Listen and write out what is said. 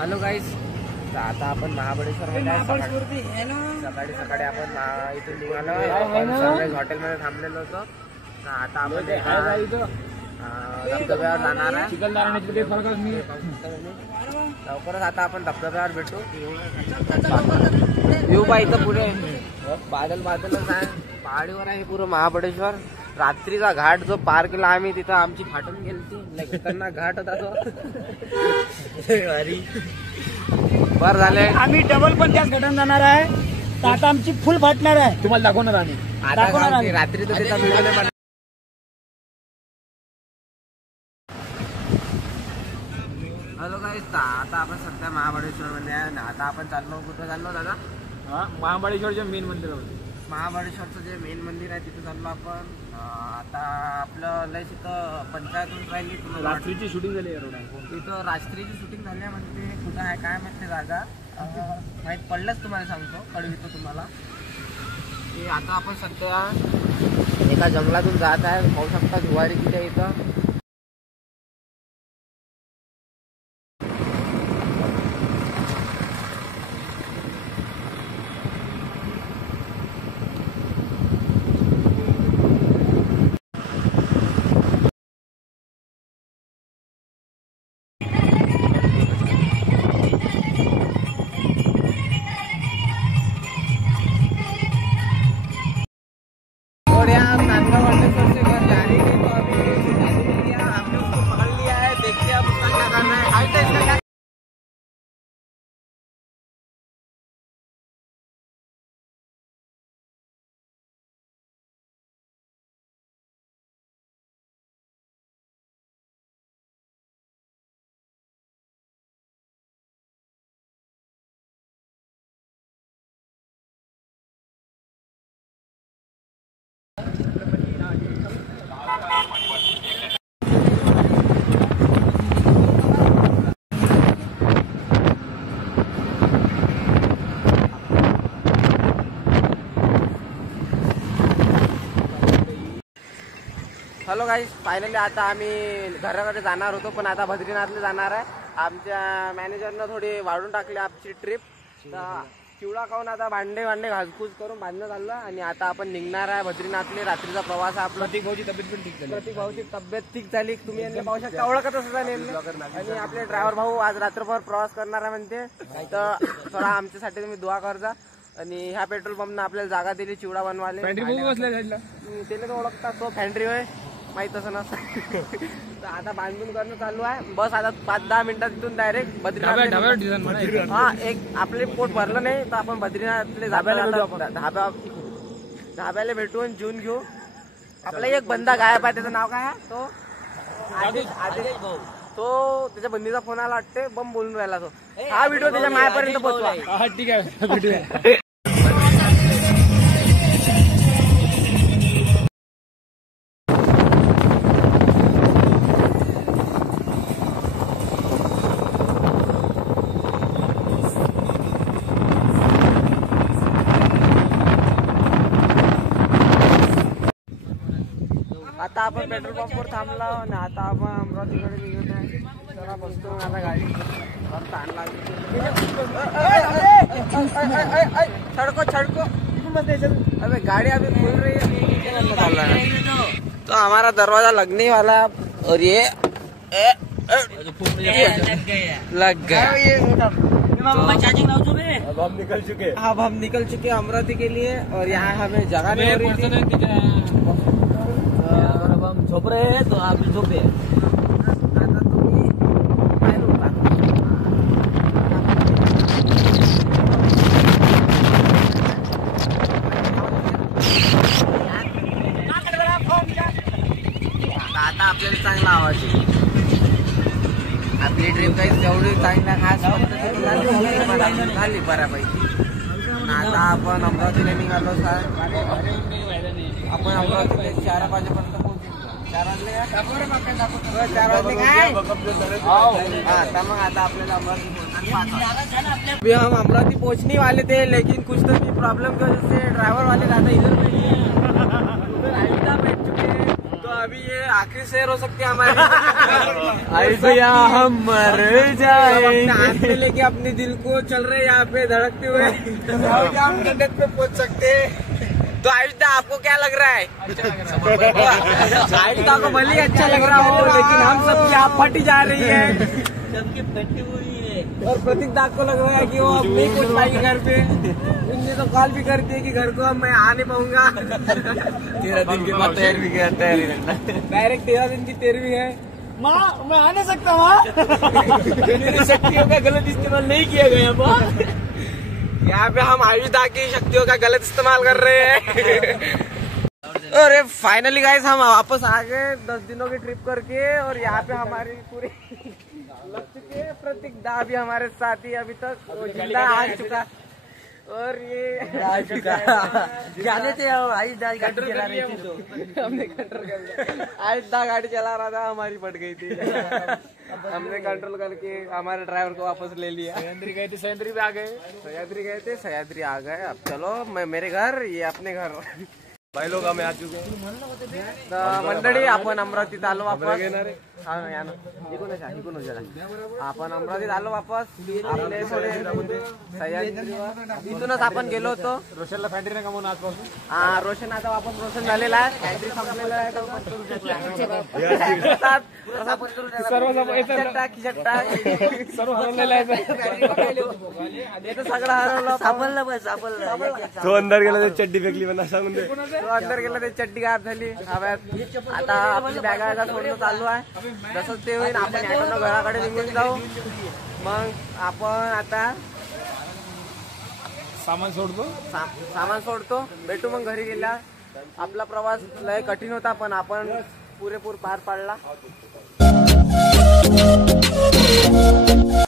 Hello guys, आता आपण महाबळेश्वर मध्ये सकाळी सकाळी आपण इथून निघालो. सनराइज हॉटेलमध्ये थांबलेलो होतो. आता आपण धबधब्यावर जाणार आहे. लवकरच आता आपण धबधब्यावर भेटू. व्ह्यू पा इथं पुढे बादलच आहे, पहाडीवर आहे पुरं महाबळेश्वर. रात्रीचा घाट जो पार केला आम्ही, तिथं आमची फाटून गेली. खतरनाक घाट होता तो. बर झाले, आम्ही डबल पण त्याच घाटात जाणार आहे. तर आता आमची फुल फाटणार आहे, तुम्हाला दाखवणार आम्ही. रात्री तर त्याचा व्हिडिओ नाही. हॅलो गाईस, आता आपण सध्या महाबळेश्वर मध्ये आहे. आता आपण कुठं चाललो दादा? महाबळेश्वरच्या मेन मंदिर. महाबळेश्वरचं जे मेन मंदिर आहे तिथं चाललो आपण. आता आपलं लय तिथं पंचायत राहिली. रात्रीची शूटिंग झाली तिथं रात्रीची शूटिंग झाली आहे. म्हणजे ते कुठं आहे काय माहिती जागा माहीत पडलंच तुम्हाला सांगतो, कळवितो तुम्हाला. की आता आपण सध्या एका जंगलातून जात आहे. पाहू शकता जुवारी किती आहे इथं. हॅलो गाईस, फायनली आता आम्ही घराकडे जाणार होतो, पण आता बद्रीनाथला जाणार आहे. आमच्या मॅनेजरनं थोडी वाढून टाकली आमची ट्रिप. चिवडा खाऊन आता भांडे घासपूस करून बांधणं चाललं. आणि आता आपण निघणार आहे बद्रीनाथले. रात्रीचा प्रवास आहे आपला. प्रतीक भाऊची तब्येत पण ठीक झाली. प्रतीक भाऊची तब्येत ठीक झाली. तुम्ही यांनी पाहू शकता, ओळखतच सुद्धा नाही. आणि आपले ड्रायव्हर भाऊ आज रात्रभर प्रवास करणार आहे म्हणते. तर थोडा आमच्यासाठी तुम्ही दुआ करजा. आणि ह्या पेट्रोल पंपनं आपल्याला जागा दिली चिवडा बनवायला. त्याला तो ओळखतात, तो फॅन्ट्री होय, माहित असं नसतं. तर आता बांधून करणं चालू आहे. बस आता 5-10 मिनिटात तिथून डायरेक्ट बद्रीनाथ. हा, एक आपले पोट भरलं नाही तर आपण बद्रीनाथले धाब्याला भेटून जेवून घेऊ. आपला एक बंदा गायब आहे, त्याचं नाव काय आहे? तो आदेश भाऊ. तो त्याच्या बंदीचा फोन आला वाटते, बम बोलून राहिला तो. हा व्हिडिओ त्याच्या मायापर्यंत पोहोचवा. ठीक आहे. आता आपण पेट्रोल पंपवर थांबलो आणि आता आपण अमरावतीकडे निघत आहे. चला बसतो आता गाडी. ताण लागली. छड़को अबे गाड़ी अभी खुल रही है. तो हमारा दरवाजा लगने वाला है और ये लग गया. अब हम निकल चुके. अब हम निकल चुके अमरावती के लिए. और यहाँ हमें जगह नहीं हो रही थी. हम झोप रहे हैं तो आप झोपे. आता आपल्याला चांगला आवाज आहे. आपली ट्रिप काही तेवढी चांगल्या खास झाली बऱ्यापैकी. आता आपण अमरावतीला निघालो. आपण अमरावतीला 4 वाजेपर्यंत पोहोचू. 4 वाजले का? 4 वाजले काय? मग आता आपल्याला अमरावती अभी हम अमरावती पहुंचने वाले थे, लेकिन कुछ तो प्रॉब्लम की वजह से ड्राइवर वाले ज्यादा इधर बैठ चुके हैं. तो अभी ये आखिरी शेर हो सकती है हमारी। आई भैया हम मर जाएंगे। हाथ में लेके अपने दिल को चल रहे यहाँ पे धड़कते हुए हम जन्नत पे पहुंच सकते हैं। तो आयुष्दा आपको क्या लग रहा है? आयुष्दा को भले ही अच्छा लग रहा हो, लेकिन हम सबकी आप फटी जा रही है। सबकी फटी हुई है। और प्रतीक दा को लग रहा है कि वो अब नहीं पहुंच पाएगी घर पे। इनने तो कॉल भी करती है कि घर को अब मैं आ नहीं पाऊंगा। 13 दिन के बाद तैयार भी गया, तैयारी रखना। डायरेक्ट 13 दिन की 13वीं है। माँ मैं आ नहीं सकता माँ। मेरी शक्तियों का गलत इस्तेमाल नहीं किया गया माँ। यहाँ पे हम आयुष्दा की शक्तियों का गलत इस्तेमाल कर रहे हैं। अरे फाइनली गाइस हम वापस आ गए 10 दिनों की ट्रिप करके, और यहाँ पे हमारी पूरी लग चुके हैं। प्रतीक दा भी हमारे साथ ही अभी तक वो जिंदा आ चुका, और ये आ चुका। जाने थे आई दाल गाड़ी चला रही थी तो हमने कंट्रोल कर लिया। आयुष्दा गाड़ी चला रहा था, हमारी फट गई थी। हमने कंट्रोल करके हमारे ड्राइवर को वापस ले लिया। सह्याद्री गए थे, सह्याद्री पे आ गए। सह्याद्री गए थे, सह्याद्री आ गए। अब चलो मैं मेरे घर, ये अपने घर। भाई लोग आम्ही आ चुके हैं। तर मंडळी आपण अमरावतीत आलो वापस. हा या ना इकडूनच आहे, इकडूनच जरा. आपण अमरावतीत आलो वापस. आपले थोडे सह्याद्री इथूनच आपण गेलो होतो. रोशनला फॅन्ट्री नका म्हणून आजपासून. हा रोशन आता वापस रोशन झालेला आहे. फॅन्ट्री संपलेला आहे. सर्व हरवलेलं आहे. सगळं हरवलं. सापडलं बस सापडलं. तो अंदर गेला ते चड्डी फेकली पण सांगून दे. तो अंदर गेला ते चड्डी गायब झाली हव्यात. आता आपली बॅगा सोडणं चालू आहे. जसं ते होईल आपण ॲटोनं घराकडे निघून जाऊ. मग आपण आता सामान सोडतो. सामान सोडतो. भेटू मग घरी गेला. आपला प्रवास लय कठीण होता, पण आपण पुरेपूर पार पाडला.